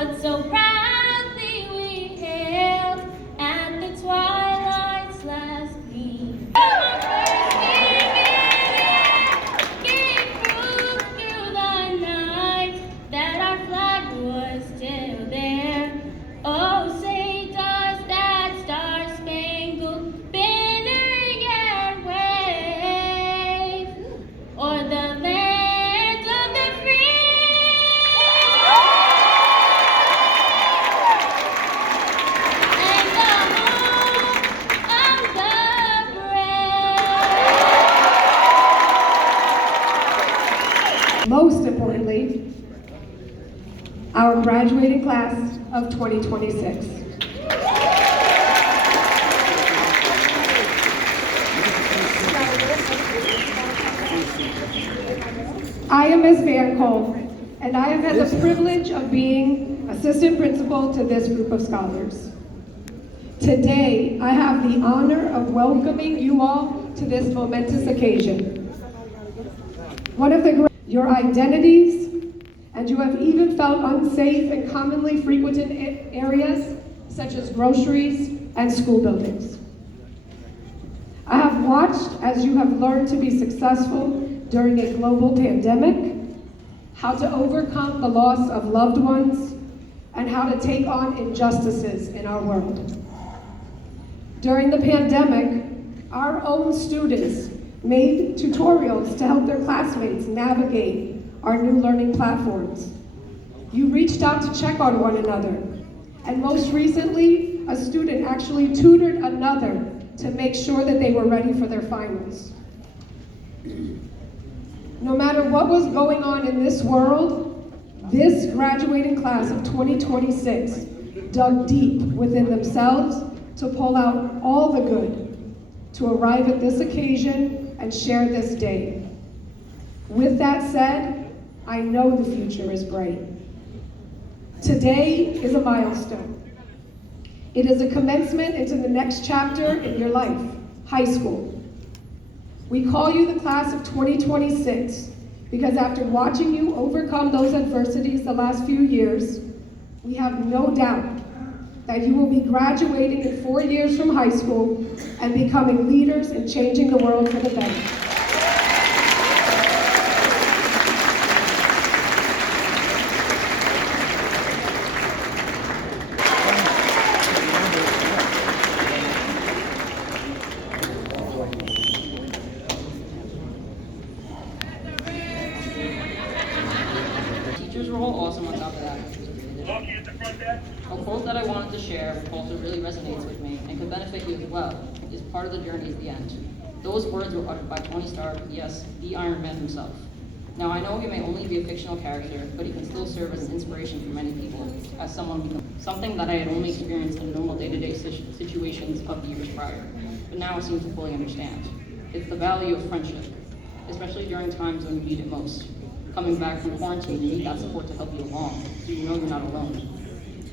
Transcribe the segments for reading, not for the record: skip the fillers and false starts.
what so proudly we hailed at the twilight's last gleam. Our first beginning gave proof through the night that our flag was still there. Oh, say does that star-spangled banner yet wave o'er the land of the free and the home of the brave. Most importantly, our graduating class of 2026. I am Ms. Van Cole, and I have had the privilege of being assistant principal to this group of scholars. Today, I have the honor of welcoming you all to this momentous occasion. One of your identities, and you have even felt unsafe in commonly frequented areas such as groceries and school buildings. I have watched as you have learned to be successful during a global pandemic, how to overcome the loss of loved ones, and how to take on injustices in our world. During the pandemic, our own students made tutorials to help their classmates navigate our new learning platforms. You reached out to check on one another, and most recently, a student actually tutored another to make sure that they were ready for their finals. No matter what was going on in this world, this graduating class of 2026 dug deep within themselves to pull out all the good, to arrive at this occasion and share this day. With that said, I know the future is bright. Today is a milestone. It is a commencement into the next chapter in your life, high school. We call you the class of 2026 because after watching you overcome those adversities the last few years, we have no doubt that you will be graduating in 4 years from high school and becoming leaders and changing the world for the better. Teachers were all awesome on top of that. A quote that I wanted to share, which also really resonates with me and can benefit you as well, is part of the journey is the end. Those words were uttered by Tony Stark, yes, the Iron Man himself. Now I know he may only be a fictional character, but he can still serve as an inspiration for many people, as something that I had only experienced in normal day-to-day situations of the years prior, but now I seem to fully understand. It's the value of friendship, especially during times when you need it most. Coming back from quarantine, you need that support to help you along, so you know you're not alone.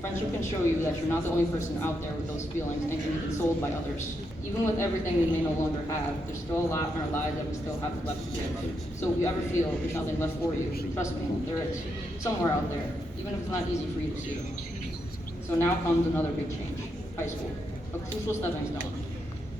Friendship can show you that you're not the only person out there with those feelings and can be consoled by others. Even with everything we may no longer have, there's still a lot in our lives that we still have left to give. So if you ever feel there's nothing left for you, trust me, there is. Somewhere out there, even if it's not easy for you to see. So now comes another big change, high school, a crucial stepping stone.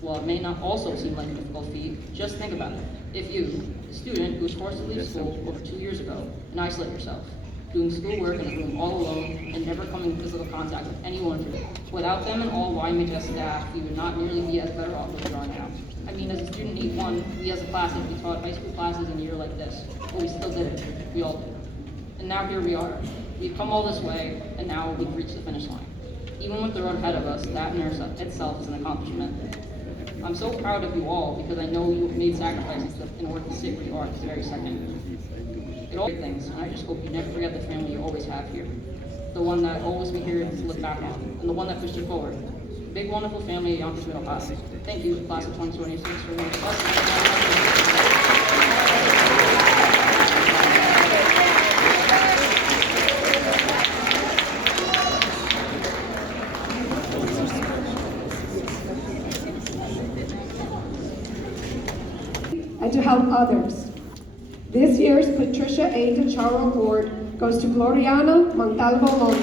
While it may not also seem like a difficult feat, just think about it. If you, a student who was forced to leave school over 2 years ago, and isolate yourself, doing schoolwork in a room all alone, and never coming in physical contact with anyone. Without them and all YMHS staff, we would not nearly be as better off as we are now. I mean, as a student in E1, we as a class have been taught high school classes in a year like this, but we still did it. We all did. And now here we are. We've come all this way, and now we've reached the finish line. Even with the road ahead of us, that in itself is an accomplishment. I'm so proud of you all because I know you've made sacrifices in order to sit where you are at this very second. It all great things, and I just hope you never forget the family you always have here. The one that always be here to look back on, and the one that pushed you forward. Big, wonderful family at Yonkers Middle High. Thank you, class of 2026, for being us. And to help others. This year's Patricia A. DeCharo Award goes to Gloriana Montalvo Montes.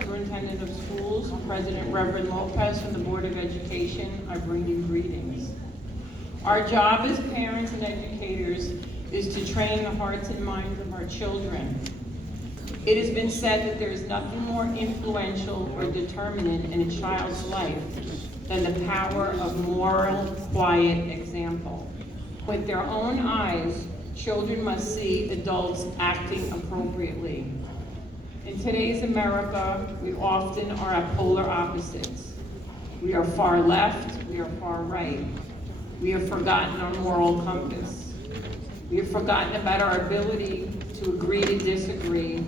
Superintendent of Schools, President Reverend Lopez from the Board of Education, I bring you greetings. Our job as parents and educators is to train the hearts and minds of our children. It has been said that there is nothing more influential or determinant in a child's life than the power of moral, quiet example. With their own eyes, children must see adults acting appropriately. In today's America, we often are at polar opposites. We are far left, we are far right. We have forgotten our moral compass. We have forgotten about our ability to agree to disagree,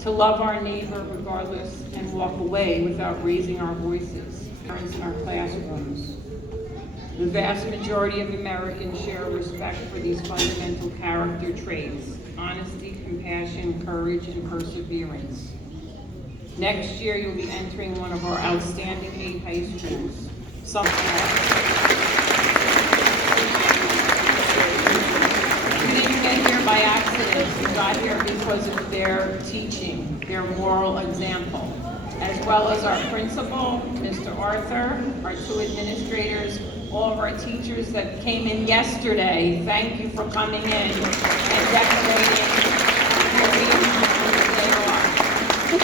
to love our neighbor regardless, and walk away without raising our voices. Parents in our classrooms. The vast majority of Americans share respect for these fundamental character traits: honesty, compassion, courage, and perseverance. Next year, you'll be entering one of our outstanding 8 high schools. You didn't get here by accident. You got here because of their teaching, their moral example, as well as our principal, Mr. Arthur, our 2 administrators, all of our teachers that came in yesterday. Thank you for coming in and decorating your day.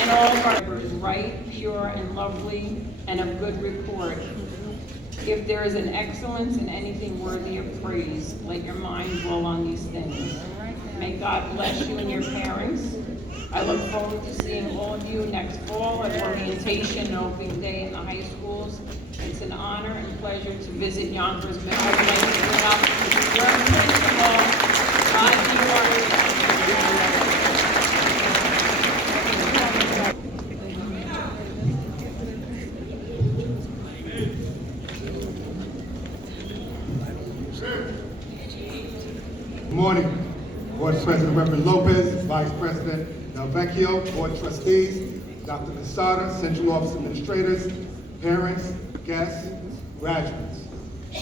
And all of our members, right, pure, and lovely, and of good report. If there is an excellence in anything worthy of praise, let your mind dwell on these things. May God bless you and your parents. I look forward to seeing all of you next fall at orientation and opening day in the high schools. It's an honor and pleasure to visit Yonkers. I would like to bring up your principal, Good morning, Board President Reverend Lopez, Vice President Del Vecchio, Board Trustees, Dr. Casada, Central Office Administrators, parents, guests, graduates.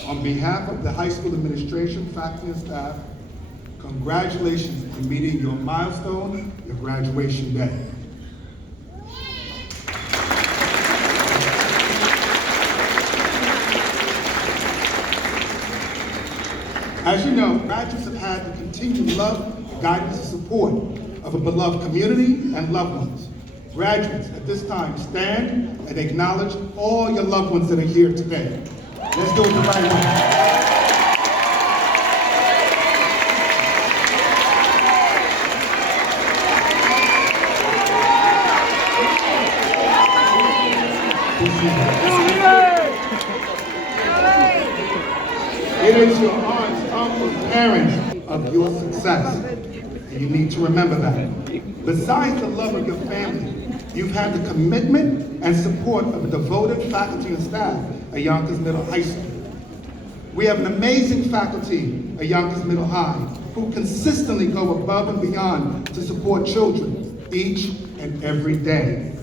On behalf of the high school administration, faculty, and staff, congratulations on meeting your milestone, your graduation day. As you know, graduates have had the continued love, guidance, and support of a beloved community and loved ones. Graduates, at this time, stand and acknowledge all your loved ones that are here today. Let's do it the right way. It is your aunts, uncles, parents of your success. And you need to remember that. Besides the love of your family, you've had the commitment and support of a devoted faculty and staff at Yonkers Middle High School. We have an amazing faculty at Yonkers Middle High who consistently go above and beyond to support children each and every day.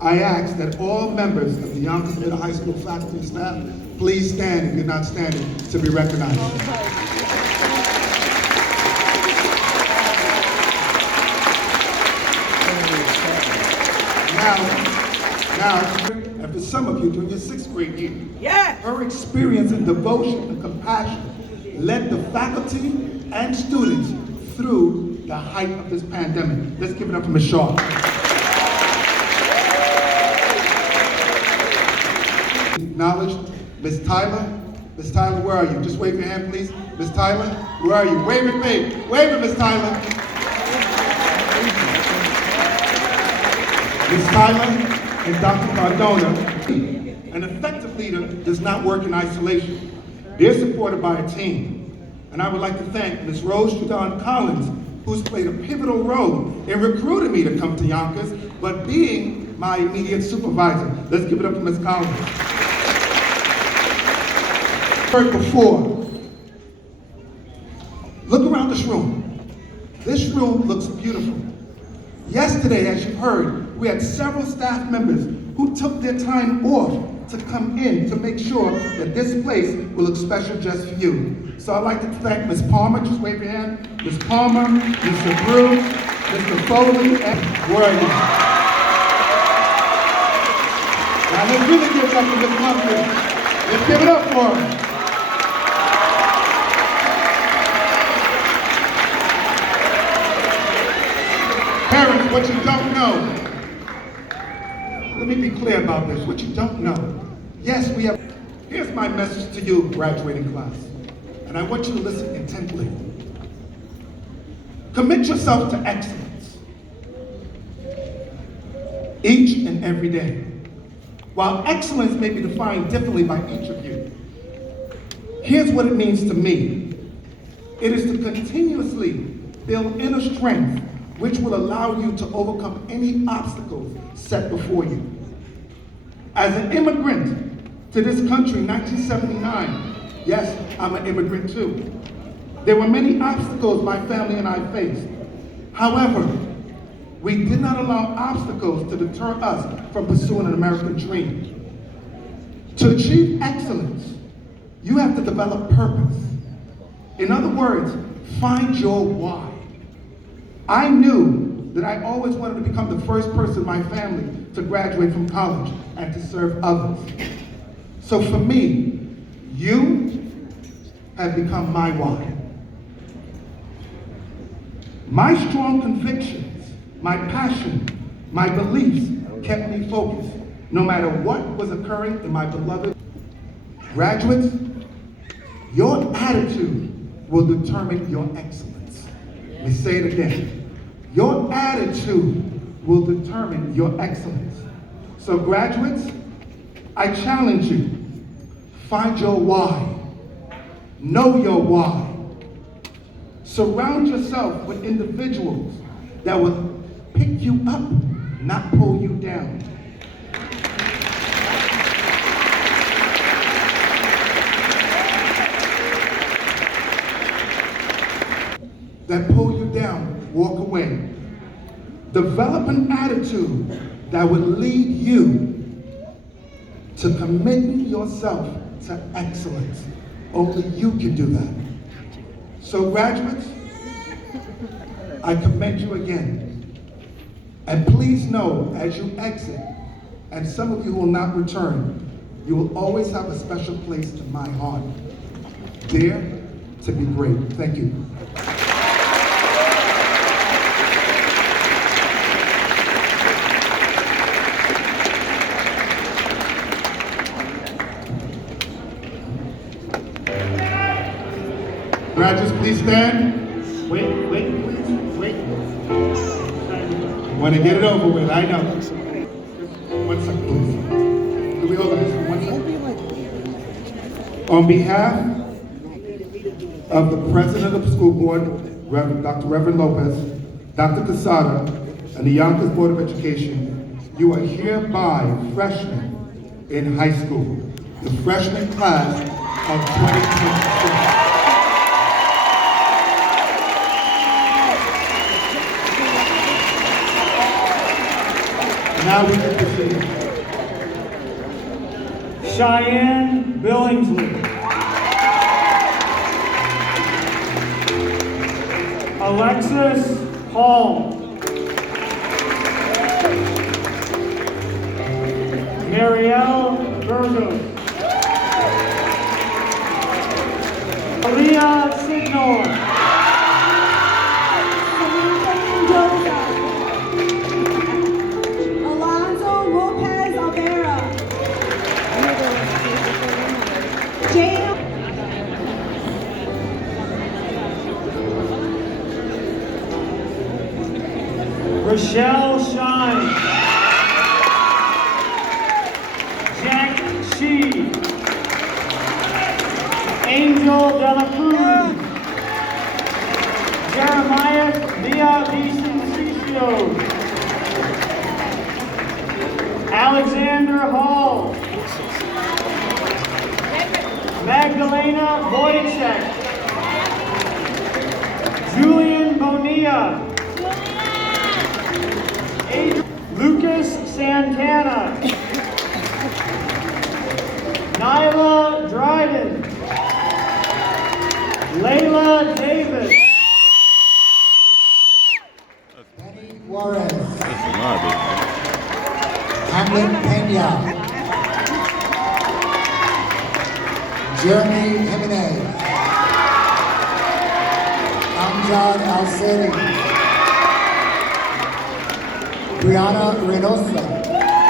I ask that all members of the Yonkers Middle High School faculty and staff please stand if you're not standing to be recognized. Now, and for some of you during your 6th grade year, her experience and devotion and compassion led the faculty and students through the height of this pandemic. Let's give it up for Ms. Shaw. Acknowledged. Ms. Tyler. Ms. Tyler, where are you? Just wave your hand, please. Ms. Tyler, where are you? Wave it, babe. Wave it, Ms. Tyler. Ms. Tyler and Dr. Cardona. An effective leader does not work in isolation. They're supported by a team. And I would like to thank Ms. Rose Judon Collins, who's played a pivotal role in recruiting me to come to Yonkers, but being my immediate supervisor. Let's give it up for Ms. Collins. Heard before. Look around this room. This room looks beautiful. Yesterday, as you've heard, we had several staff members who took their time off to come in to make sure that this place will look special just for you. So I'd like to thank Ms. Palmer, just wave your hand, Ms. Palmer, Mr. Bruce, Mr. Foley, and Worthy. Now let's really give it up for Ms. Mumphrey. Let's give it up for her. Parents, what you don't know, let me be clear about this. What you don't know, yes, we have, here's my message to you, graduating class, and I want you to listen intently. Commit yourself to excellence each and every day. While excellence may be defined differently by each of you, here's what it means to me. It is to continuously build inner strength which will allow you to overcome any obstacles set before you. As an immigrant to this country in 1979, yes, I'm an immigrant too, there were many obstacles my family and I faced. However, we did not allow obstacles to deter us from pursuing an American dream. To achieve excellence, you have to develop purpose. In other words, find your why. I knew that I always wanted to become the first person in my family to graduate from college and to serve others. So for me, you have become my why. My strong convictions, my passion, my beliefs kept me focused, no matter what was occurring in my beloved graduates. Your attitude will determine your excellence. Let me say it again. Your attitude will determine your excellence. So graduates, I challenge you, find your why. Know your why. Surround yourself with individuals that will pick you up, not pull you down. That pull you down, walk away. Develop an attitude that would lead you to committing yourself to excellence. Only you can do that. So graduates, I commend you again. And please know, as you exit, and some of you will not return, you will always have a special place in my heart. Dare to be great. Thank you. Graduates, please stand. Wait, please, wait. Want to get it over with, I know. 1 second, please. Can we hold this for 1 second? On behalf of the President of the School Board, Dr. Reverend Lopez, Dr. Quesada, and the Yonkers Board of Education, you are hereby freshmen in high school, the freshman class of 2026. Now we can proceed. Cheyenne Billingsley. Alexis Hall. Marielle Burgos. Leah Signor. Rochelle Shine. Jack Shee. Angel Dela Cruz. Jeremiah Villavicencio. Alexander Hall. Magdalena Wojcik. Julian Bonilla. Lucas Santana. Laila Davis. Benny Juarez. Hamlin Pena. Jeremy Jimenez. Amjad Al-Seri. Brianna Reynosa.